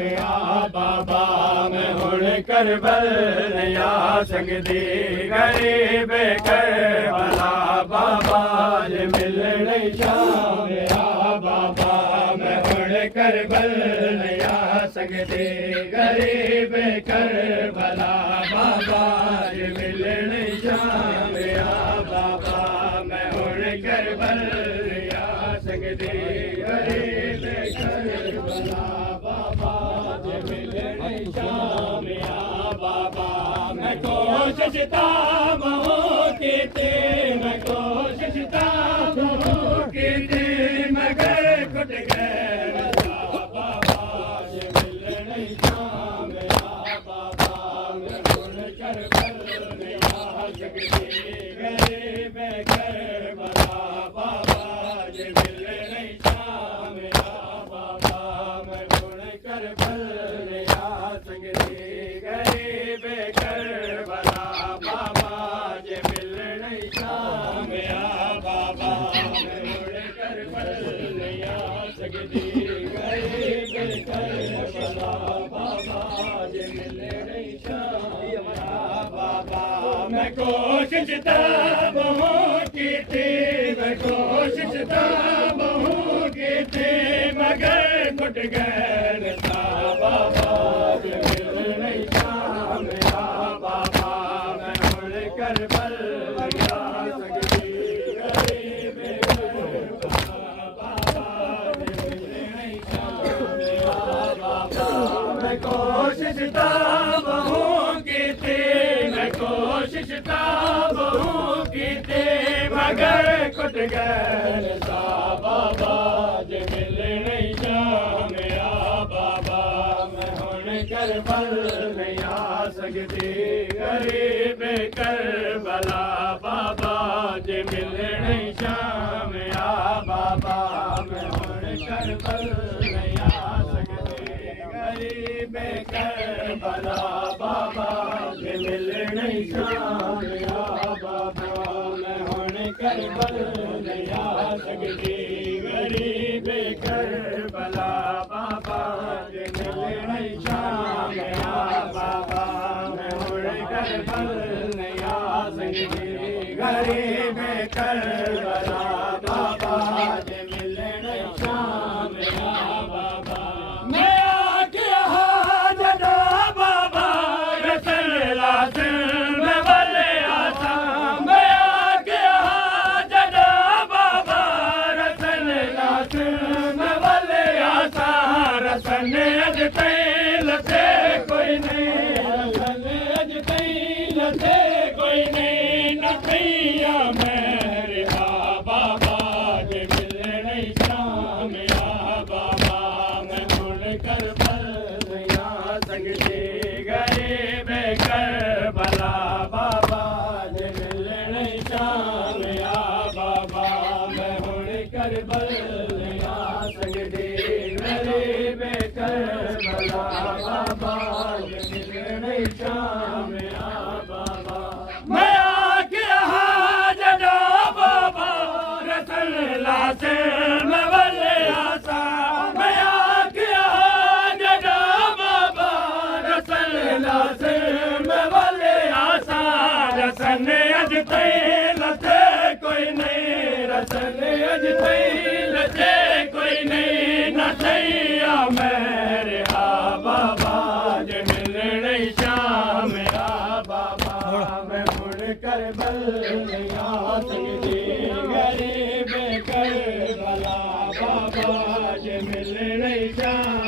आ बाबा मैं हुण करबल नया संगदी गरीब करबला बाबा जे मिलण शाम आ बाबा मैं हुण करबल नया संगदी गरीब करबला बाबा जे मिलण शाम आ बाबा मैं हुण करबल नया संगदी गरीब करबला बाबा मैं कोशिश कीती मैं कोशिश कीती मगर कुट गए बाबा जे मिलण शाम बाबा मैं हुण करबल नया संगदी गरीब करबला बाबा जे मिलण शाम बाबा मैं हुण करबल नया संगदी गरीब करबला बाबा जे मिलण शाम बाबा मैं हुण करबल नया संगदी गरीब करबला बाबा जे मिलण शाम बाबा मैं कोशिश बहुत कीती मैं कोशिश बहुत कीती मगर कुट गए बाबा जे मिलण शाम बाबा मैं हुण करबल नया संगदी गरीब करबला बाबा जे मिलण शाम बाबा मैं कोशिश बहुत कीती मैं कोशिश बहुत कीती मगर कुट गए बाबा जे मिलण शाम बाबा मैं हुण करबल नया संगदी गरीब करबला बाबा जे मिलण शाम बाबा मैं हुण करबल नया संगदी गरीब करबला बाबा जे मिलण शाम बाबा मैं हुण करबल नया संगदी गरीब करबला बाबा जे मिलण शाम बाबा मैं हुण करबल नया संगदी गरीब करबला बाबा जे मिलण शाम बाबा मैं आख्या जदा बाबा रसल लासिल मैं वले आसा मैं आख्या जदा बाबा रसल लासिल मैं वले आसा रसन अज तई लथे कोई नहीं रसन अज तई लथे कोई नहीं न पिया मेरे बाबा जे मिलण शाम बाबा मैं हुण करबल नया संगदी गरीब करबला बाबा जे मिलण शाम बाबा मैं हुण करबल नया संगदी गरीब करबला बाबा जे मिलण शाम बाबा मैं आख्या जदा बाबा रसल लासिल मैं वले आसा मैं आख्या जदा बाबा रसल लासिल मैं वले आसा रसन अज तई लथे कोई नहीं रसन अज तई लथे कोई नहीं न थैया मेरे बाबा जे मिलण शाम बाबा मैं हुण करबल नया संगदी गरीब करबला बाबा जे मिलण शाम